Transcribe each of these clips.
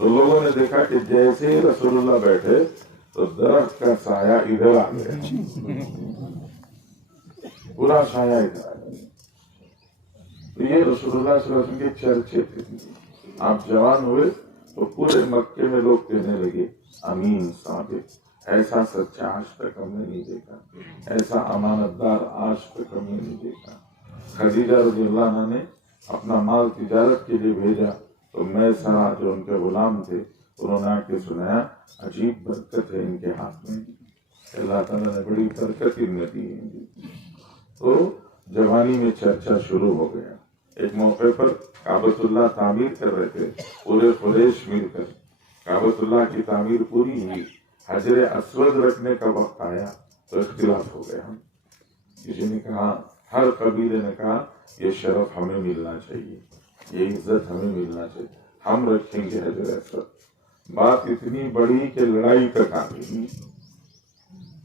تو لوگوں نے دیکھا کہ جیسے ہی رسول اللہ بیٹھے تو درخت کا سایہ ادھر آ گیا، پورا سایہ ادھر آ گیا۔ تو یہ رسول اللہ صلی اللہ علیہ وسلم کے چرچے تھے۔ آپ جوان ہوئے تو پورے مکے میں لوگ کہنے لگے امین صادق، ایسا سچا آج تک ہم نے نہیں دیکھا، ایسا امانت دار آج تک ہم نے نہیں دیکھا۔ خدیجہ رضی اللہ عنہ نے اپنا مال تجارت کے لیے بھیجا تو میں سارا جو ان کے غلام تھے انہوں نے آ کے سنایا عجیب برکت ہے ان کے ہاتھ میں، اللہ تعالیٰ نے بڑی برکت ان میں دی ہے۔ تو جوانی میں چرچا شروع ہو گیا۔ ایک موقع پر کعبۃ اللہ تعمیر کر رہے تھے، پورے قریش مل کر کعبۃ اللہ کی تعمیر پوری ہوئی، حجر اسود رکھنے کا وقت آیا تو اختلاف ہو گیا۔ کسی نے کہا، ہر قبیلے نے کہا یہ شرف ہمیں ملنا چاہیے، یہ عزت ہمیں ملنا چاہیے، ہم رکھیں گے حجر اسود۔ بات اتنی بڑی کہ لڑائی تک آ گئی،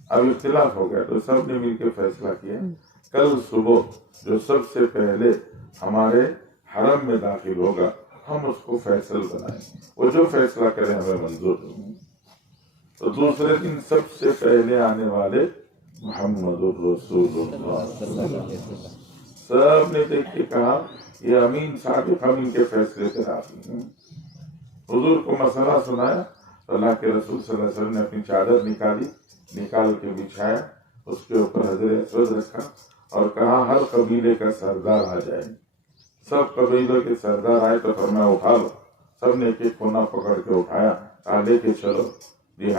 اب اختلاف ہو گیا تو سب نے مل کے فیصلہ کیا کل صبح جو سب سے پہلے ہمارے حرم میں داخل ہوگا ہم اس کو فیصل بنائیں، وہ جو فیصلہ کرے ہمیں منظور ہے۔ تو دوسرے دن سب سے پہلے آنے والے محمد الرسول اللہ، سب نے دیکھ کے کہا یہ امین صادق، ہم ان کے فیصلے سے راضی ہیں۔ حضور کو مسئلہ سنایا تو اللہ کے رسول صلی اللہ علیہ وسلم نے اپنی چادر نکال کے بچھایا، اس کے اوپر حجر اسود رکھا اور کہا ہر قبیلے کا سردار آ جائے۔ سب قبیلوں کے سردار آئے تو فرمایا اٹھا لو، سب نے ایک ایک کونا پکڑ کے اٹھایا، کہا لے کے چلو جی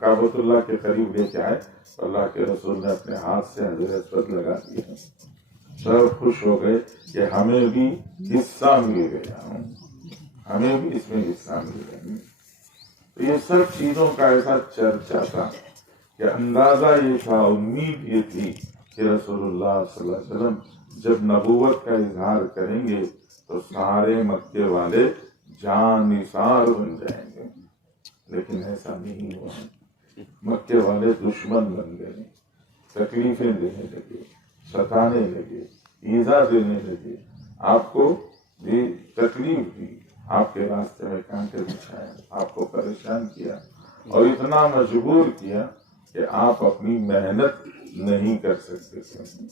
کعبۃ اللہ کے قریب لے کے آئے تو اللہ کے رسول نے اپنے ہاتھ سے حجر اسود لگا دیا۔ سب خوش ہو گئے کہ ہمیں بھی حصہ مل گیا، ہمیں بھی اس میں حصہ مل گیا۔ تو یہ سب چیزوں کا ایسا چرچا تھا کہ اندازہ یہ تھا، امید یہ تھی کہ رسول اللہ صلی اللہ علیہ وسلم جب نبوت کا اظہار کریں گے تو سارے مکے والے جان نثار بن جائیں گے، لیکن ایسا نہیں ہوا۔ مکے والے دشمن بن گئے، تکلیفیں دینے لگے، ستانے لگے، ایذا دینے لگے، آپ کو بھی تکلیف دی، آپ کے راستے میں کانٹے بچھائے، آپ کو پریشان کیا اور اتنا مجبور کیا کہ آپ اپنی محنت نہیں کر سکتے تھے،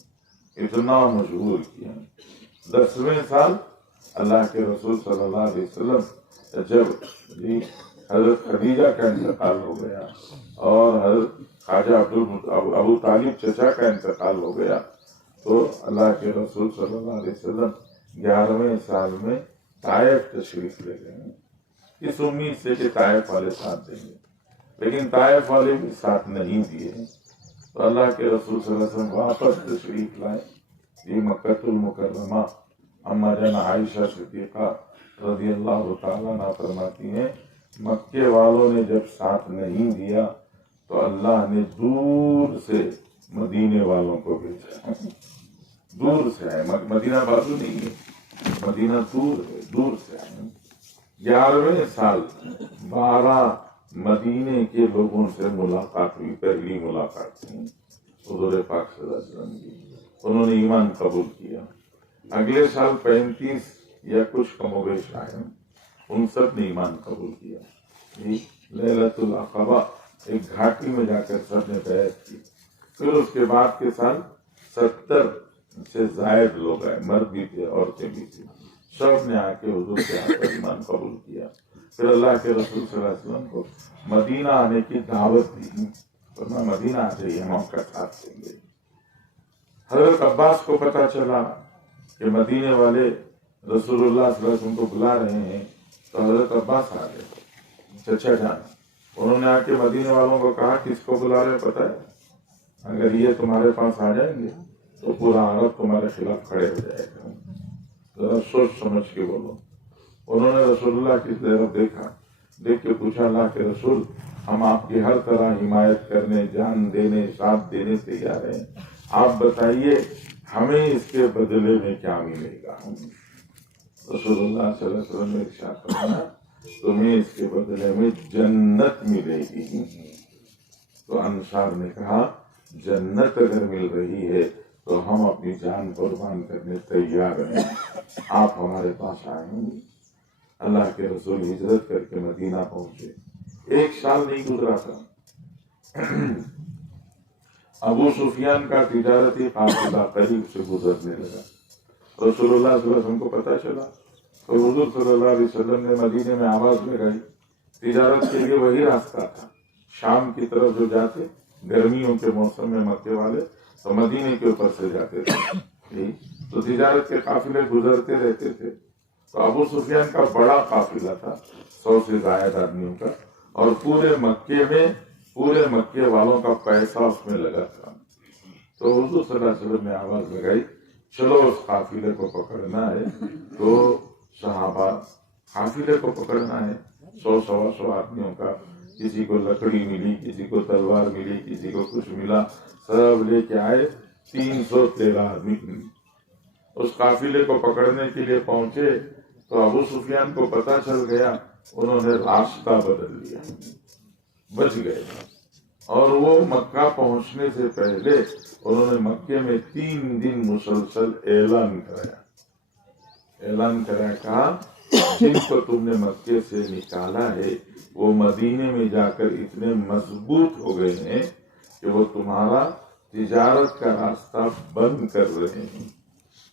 اتنا مجبور کیا۔ 10ویں سال اللہ کے رسول صلی اللہ علیہ وسلم جب حضرت خدیجہ کا انتقال ہو گیا اور حضرت خواجہ ابو طالب چچا کا انتقال ہو گیا تو اللہ کے رسول صلی اللہ علیہ وسلم 11ویں سال میں طائف تشریف لے گئے، اس امید سے کہ طائف والے ساتھ دیں گے، لیکن طائف والے بھی ساتھ نہیں دیے۔ تو اللہ کے رسول صلی اللہ علیہ وسلم واپس تشریف لائے یہ مکہ المکرمہ۔ اما جان عائشہ صدیقہ رضی اللہ تعالیٰ عنہ فرماتی ہیں مکے والوں نے جب ساتھ نہیں دیا تو اللہ نے دور سے مدینے والوں کو بھیجا، دور سے آئے، مدینہ بازو نہیں ہے، مدینہ دور سے آئے۔ 11ویں سال 12 مدینے کے لوگوں سے ملاقات ہوئی، پہلی ملاقات تھی حضور پاک صلی اللہ علیہ وسلم کی، انہوں نے ایمان قبول کیا۔ اگلے سال 35 یا کچھ کم و بیش آئے، ان سب نے ایمان قبول کیا۔ لیلۃ العقبہ ایک گھاٹی میں جا کر سب نے بیعت کی۔ پھر اس کے بعد کے سال 70 سے زائد لوگ آئے، مرد بھی تھے عورتیں بھی تھیں، سب نے آ کے حضور کے ہاتھ پر ایمان قبول کیا۔ پھر اللہ کے رسول صلی اللہ علیہ وسلم کو مدینہ آنے کی دعوت دی، فرمایا مدینہ آ جائیے، ہم آپ کا ساتھ دیں گے۔ حضرت عباس کو پتہ چلا کہ مدینے والے رسول اللہ صلی اللہ علیہ وسلم کو بلا رہے ہیں تو حضرت عباس آ گئے، چچا جان، انہوں نے آ کے مدینے والوں کو کہا کس کو بلا رہے پتہ ہے؟ اگر یہ تمہارے پاس آ جائیں گے تو پورا عرب تمہارے خلاف کھڑے ہو جائے گا، ذرا سوچ سمجھ کے بولو۔ انہوں نے رسول اللہ کی طرف دیکھا، دیکھ کے پوچھا اللہ کے رسول ہم آپ کی ہر طرح حمایت کرنے، جان دینے، ساتھ دینے تیار ہیں، آپ بتائیے ہمیں اس کے بدلے میں کیا ملے گا؟ رسول اللہ صلی اللہ علیہ وسلم نے ارشاد فرمایا تمہیں اس کے بدلے میں جنت ملے گی۔ تو انصار نے کہا جنت اگر مل رہی ہے تو ہم اپنی جان قربان کرنے تیار ہیں، آپ ہمارے پاس آئیں گے۔ اللہ کے رسول ہجرت کر کے مدینہ پہنچے، 1 سال نہیں گزرا تھا، ابو سفیان کا تجارتی قافلہ قریب سے گزرنے لگا۔ رسول اللہ صلی اللہ علیہ وسلم کو پتہ چلا تو حضور صلی اللہ علیہ وسلم نے مدینے میں آواز لگائی۔ تجارت کے لیے وہی راستہ تھا، شام کی طرف جو جاتے گرمیوں کے موسم میں مکے والے تو مدینے کے اوپر سے جاتے تھے، تو تجارت کے قافلے گزرتے رہتے تھے۔ تو ابو سفیان کا بڑا قافلہ تھا، 100 سے زائد آدمیوں کا، اور پورے مکے والوں کا پیسہ اس میں لگا تھا۔ تو حضور صلی اللہ علیہ وسلم نے آواز لگائی چلو اس قافلے کو پکڑنا ہے۔ تو صحابہ قافلے کو پکڑنا ہے، 100 آدمیوں کا، کسی کو لکڑی ملی، کسی کو تلوار ملی، کسی کو کچھ ملا، سب لے کے آئے، 313 آدمی اس قافلے کو پکڑنے کے لیے پہنچے۔ تو ابو سفیان کو پتہ چل گیا، انہوں نے راستہ بدل لیا، بچ گئے، اور وہ مکہ پہنچنے سے پہلے انہوں نے مکے میں 3 دن مسلسل اعلان کرایا، کہا جن کو تم نے مکے سے نکالا ہے وہ مدینے میں جا کر اتنے مضبوط ہو گئے ہیں کہ وہ تمہارا تجارت کا راستہ بند کر رہے ہیں۔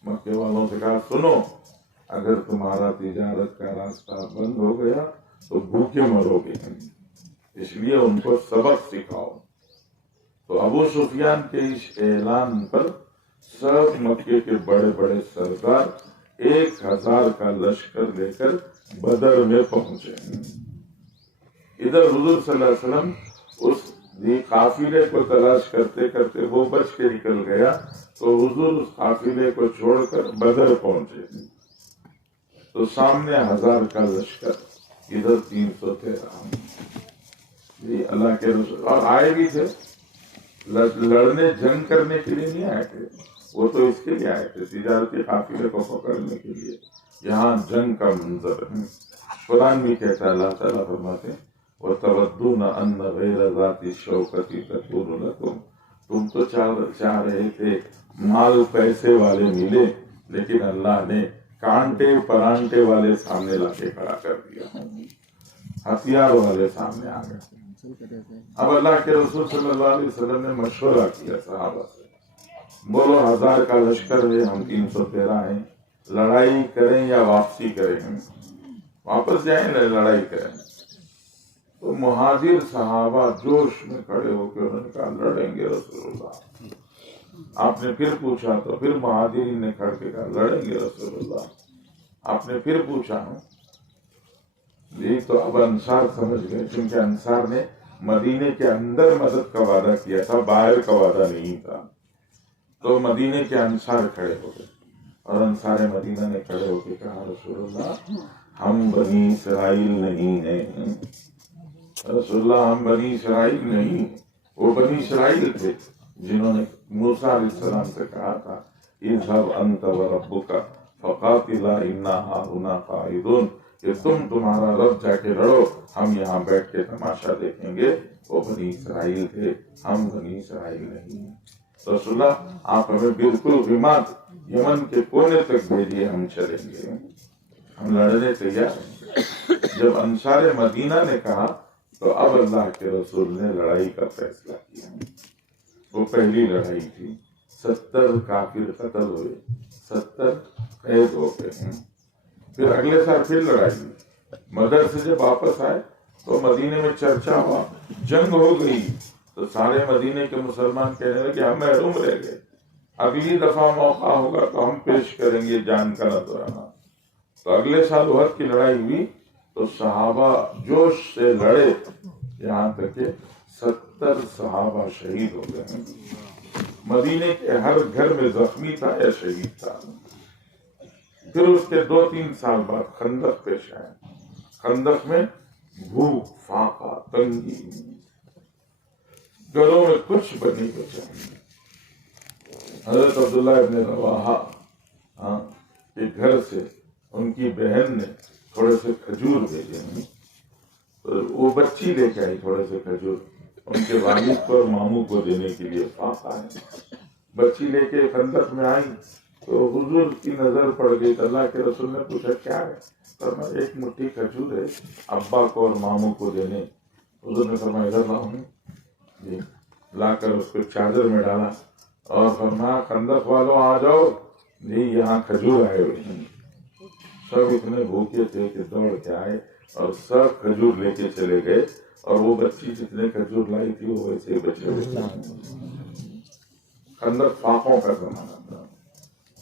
مکے والوں سے کہا سنو، اگر تمہارا تجارت کا راستہ بند ہو گیا تو بھوکے مرو گے، اس لیے ان کو سبق سکھاؤ۔ تو ابو سفیان کے اس اعلان پر سب مکے کے بڑے بڑے سردار 1000 کا لشکر لے کر بدر میں پہنچے۔ ادھر حضور صلی اللہ علیہ وسلم اس قافلے کو تلاش کرتے کرتے وہ بچ کے نکل گیا، تو حضور اس قافلے کو چھوڑ کر بدر پہنچے، تو سامنے 1000 کا لشکر، ادھر 313۔ اللہ کے رسول اور آئے بھی تھے، لڑنے جنگ کرنے کے لیے نہیں آئے تھے، وہ تو اس کے لیے آئے تھے تجارتی قافلے کو پکڑنے کے لیے۔ یہاں جنگ کا منظر ہے، قرآن بھی کہتا ہے، اللہ تعالیٰ فرماتے وَتَوَدُّونَ أَنَّ غَيْرَ ذَاتِ الشَّوْكَةِ تَكُونُ لَكُمْ، تم تو چاہ رہے تھے مال پیسے والے ملے، لیکن اللہ نے کانٹے پرانٹے والے سامنے لا کے کھڑا کر دیا، ہتھیار والے سامنے آ گئے۔ اب اللہ کے رسول صلی اللہ علیہ وسلم نے مشورہ کیا صحابہ سے، بولو 1000 کا لشکر ہے، ہم 313 ہیں، لڑائی کریں یا واپسی کریں؟ واپس جائیں یا لڑائی کریں؟ تو مہاجر صحابہ جوش میں کھڑے ہو کے انہوں نے کہا لڑیں گے رسول اللہ۔ آپ نے پھر پوچھا تو پھر مہاجرین نے کھڑ کے کہا لڑیں گے رسول اللہ۔ آپ نے پھر پوچھا جی، تو اب انصار سمجھ گئے، کیونکہ انصار نے مدینے کے اندر مدد کا وعدہ کیا تھا، باہر کا وعدہ نہیں تھا۔ تو مدینے کے انصار کھڑے ہو گئے، اور انصار مدینہ نے کھڑے ہو کے کہا رسول اللہ ہم بنی اسرائیل نہیں ہیں، رسول اللہ ہم بنی اسرائیل نہیں۔ وہ بنی اسرائیل تھے جنہوں نے موسیٰ علیہ السلام سے کہا تھا اذهب انت وربک فقاتلا انا ہاہنا قاعدون، کہ تمہارا رب جا کے لڑو، ہم یہاں بیٹھ کے تماشا دیکھیں گے۔ وہ بنی اسرائیل تھے، ہم بنی اسرائیل نہیں ہیں۔ رسول اللہ آپ ہمیں بالکل غماد یمن کے کونے تک بھیجیے، ہم چلیں گے، ہم لڑنے تیار ہیں۔ جب انصار مدینہ نے کہا تو اب اللہ کے رسول نے لڑائی کا فیصلہ کیا۔ وہ پہلی لڑائی تھی، 70 کافر قتل ہوئے، 70 قید ہو گئے ہیں۔ پھر اگلے سال پھر لڑائی ہوئی، مدر سے جب واپس آئے تو مدینے میں چرچا ہوا، جنگ ہو گئی، تو سارے مدینے کے مسلمان کہنے لگے ہم محروم رہ گئے، اگلی دفعہ موقع ہوگا تو ہم پیش کریں گے جان کا نذرانہ۔ تو اگلے سال احد کی لڑائی ہوئی تو صحابہ جوش سے لڑے، یہاں تک کہ 70 صحابہ شہید ہو گئے ہیں۔ مدینے کے ہر گھر میں زخمی تھا یا شہید تھا۔ پھر اس کے 2-3 سال بعد خندق پیش آیا، خندق میں بھوک، فاقہ، تنگی، گھروں میں کچھ بنی بچا۔ حضرت عبداللہ ابن رواحہ کے گھر سے ان کی بہن نے تھوڑے سے کھجور بھیجے، تو وہ بچی لے کے آئی تھوڑے سے کھجور ان کے والد کو اور ماموں کو دینے کے لیے، فاقہ ہے۔ بچی لے کے خندق میں آئی تو حضور کی نظر پڑ گئی، اللہ کے رسول نے پوچھا کیا ہے؟ فرمایا ایک مٹھی کھجور ہے ابا کو اور ماموں کو دینے. حضور نے فرمایا ادھر لاؤں جی، لا کر اس کو چادر میں ڈالا اور فرمایا خندق والوں آ جاؤ جی، یہاں کھجور آئے ہوئے ہیں. سب اتنے بھوکے تھے کہ دوڑ کے آئے اور سب کھجور لے کے چلے گئے. اور وہ بچی جتنے کھجور لائی تھی وہ ویسے ہی بچے ہوئے. خندق فاقوں کا زمانہ تھا.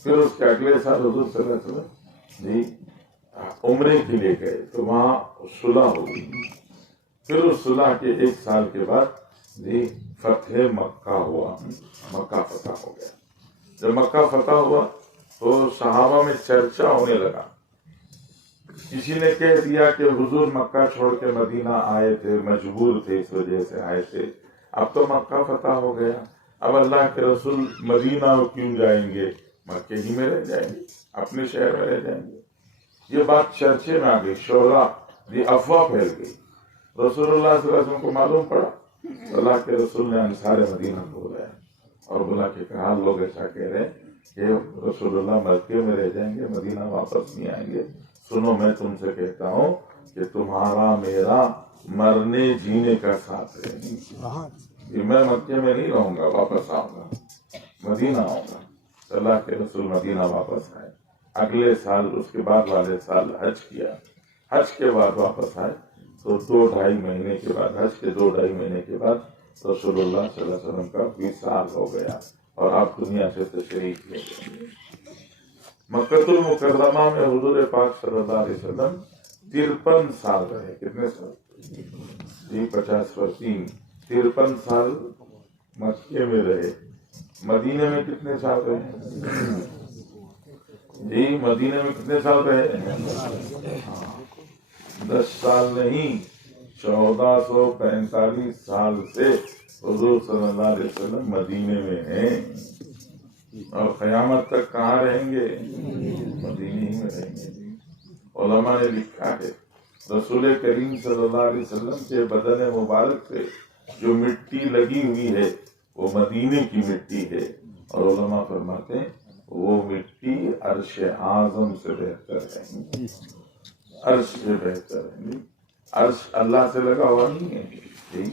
پھر اس کے اگلے سال حضور صلی اللہ علیہ وسلم جی عمرے کے لیے گئے تو وہاں صلح ہو گئی. پھر اس صلح کے ایک سال کے بعد جی فتح مکہ ہوا، مکہ فتح ہو گیا. جب مکہ فتح ہوا تو صحابہ میں چرچا ہونے لگا. کسی نے کہہ دیا کہ حضور مکہ چھوڑ کے مدینہ آئے تھے، مجبور تھے، اس وجہ سے آئے تھے. اب تو مکہ فتح ہو گیا، اب اللہ کے رسول مدینہ کیوں جائیں گے، مکے ہی میں رہ جائیں گے، اپنے شہر میں رہ جائیں گے. یہ بات چرچے میں آ گئی، شعلہ یہ افواہ پھیل گئی. رسول اللہ صلی اللہ علیہ وسلم کو معلوم پڑا. اللہ کے رسول نے انصار مدینہ کو بلایا اور بلا کے کہا لوگ ایسا کہہ رہے ہیں کہ رسول اللہ مکے میں رہ جائیں گے، مدینہ واپس نہیں آئیں گے. سنو میں تم سے کہتا ہوں کہ تمہارا میرا مرنے جینے کا ساتھ ہے. میں مکے میں نہیں رہوں گا، واپس آؤں گا، مدینہ آؤں گا. اللہ کے رسول مدینہ واپس آئے. اگلے سال اس کے بعد والے سال حج کیا. حج کے بعد واپس آئے تو 2-2.5 مہینے کے بعد، حج کے 2-2.5 مہینے کے بعد رسول اللہ صلی اللہ علیہ وسلم کا وصال ہو گیا اور آپ دنیا سے تشریف لے گئے. مکہ المکرمہ میں حضور پاک صلی اللہ علیہ وسلم 53 سال رہے. کتنے سال جی؟ 50 53 سال مکے میں رہے. مدینے میں کتنے سال رہے جی؟ مدینے میں کتنے سال رہے؟ 10 سال نہیں، 1445 سال سے حضور صلی اللہ علیہ وسلم مدینے میں ہیں اور قیامت تک کہاں رہیں گے؟ مدینے ہی میں رہیں گے. علماء نے لکھا ہے رسول کریم صلی اللہ علیہ وسلم کے بدن مبارک سے جو مٹی لگی ہوئی ہے وہ مدینے کی مٹی ہے. اور علماء فرماتے ہیں وہ مٹی عرش اعظم سے بہتر ہے، عرش سے بہتر ہے. عرش اللہ سے لگا ہوا نہیں ہے،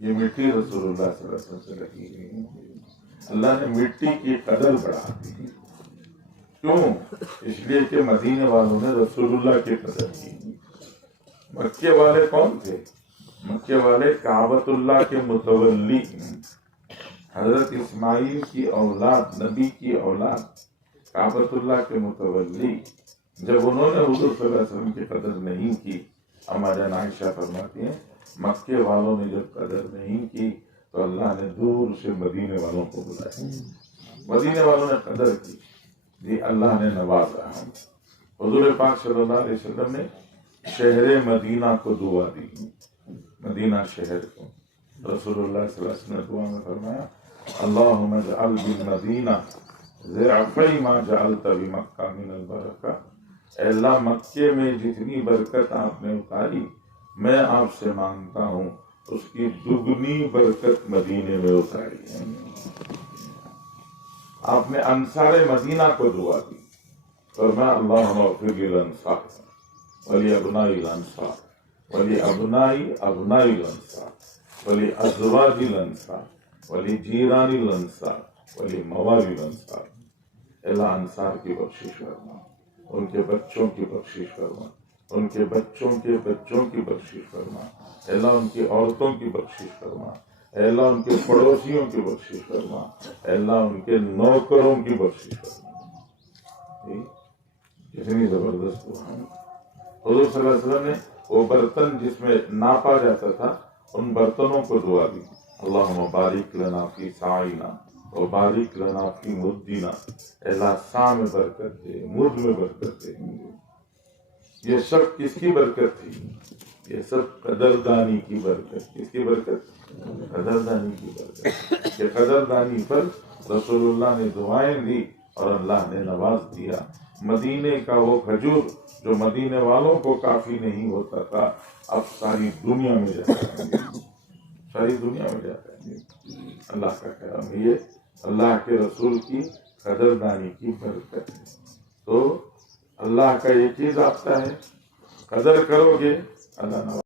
یہ مٹی رسول اللہ صلی اللہ علیہ وسلم سے لگی ہوئی ہے. اللہ نے مٹی کی قدر بڑھا دی. کیوں؟ اس لیے کہ مدینے والوں نے رسول اللہ کی قدر کی. مکے والے کون تھے؟ مکے والے کعبۃ اللہ کے متولی، حضرت اسماعیل کی اولاد، نبی کی اولاد، کعبۃ اللہ کے متولی. جب انہوں نے حضور صلی اللہ علیہ وسلم کی قدر نہیں کی، اما جان عائشہ فرماتی ہیں مکے والوں نے جب قدر نہیں کی تو اللہ نے دور سے مدینے والوں کو بلایا. مدینے والوں نے قدر کی جی، اللہ نے نوازا. حضور پاک صلی اللہ علیہ وسلم نے شہر مدینہ کو دعا دی، مدینہ شہر کو. رسول اللہ صلی اللہ علیہ وسلم نے دعا میں فرمایا اللہم اجعل بالمدینہ ضعفی ما جعلت بمکہ من البرکہ. اے اللہ مکے میں جتنی برکت آپ نے اتاری میں آپ سے مانگتا ہوں اس کی دگنی برکت مدینے میں اتاری ہے. آپ نے انصار مدینہ کو دعا دی، فرمایا اللہم اغفر للانصار ولی ابنائی الانصار ولی ابنائی ابنائی الانصار ولی ازواج الانصار ولی جیران الانصار ولی موال الانصار. اللہ انصار کی بخشش فرما، ان کے بچوں کی بخشش فرما، ان کے بچوں کے بچوں کی بخشش فرما. اللہ ان کی عورتوں کی بخشش فرما. اللہ ان کے پڑوسیوں کی بخشش فرما. اللہ ان کے نوکروں کی بخشش فرما. کتنی زبردست دعا. حضور صلی اللہ علیہ وسلم نے وہ برتن جس میں ناپا جاتا تھا ان برتنوں کو دعا دی اللہم بارک لنا فی سعینا و بارک لنا فی مدنا. اللہ سا میں برکت دے، مد میں برکت دے. یہ سب کس کی برکت تھی؟ یہ سب قدردانی کی برکت. کس کی برکت؟ قدردانی کی برکت. کہ قدردانی پر رسول اللہ نے دعائیں دی اور اللہ نے نواز دیا. مدینے کا وہ کھجور جو مدینے والوں کو کافی نہیں ہوتا تھا اب ساری دنیا میں جاتا ہے، ساری دنیا میں جاتا ہے. اللہ کا کرم ہے، یہ اللہ کے رسول کی قدردانی کی برکت ہے. تو اللہ کا یہ چیز آتا ہے قدر کرو گے اللہ نواز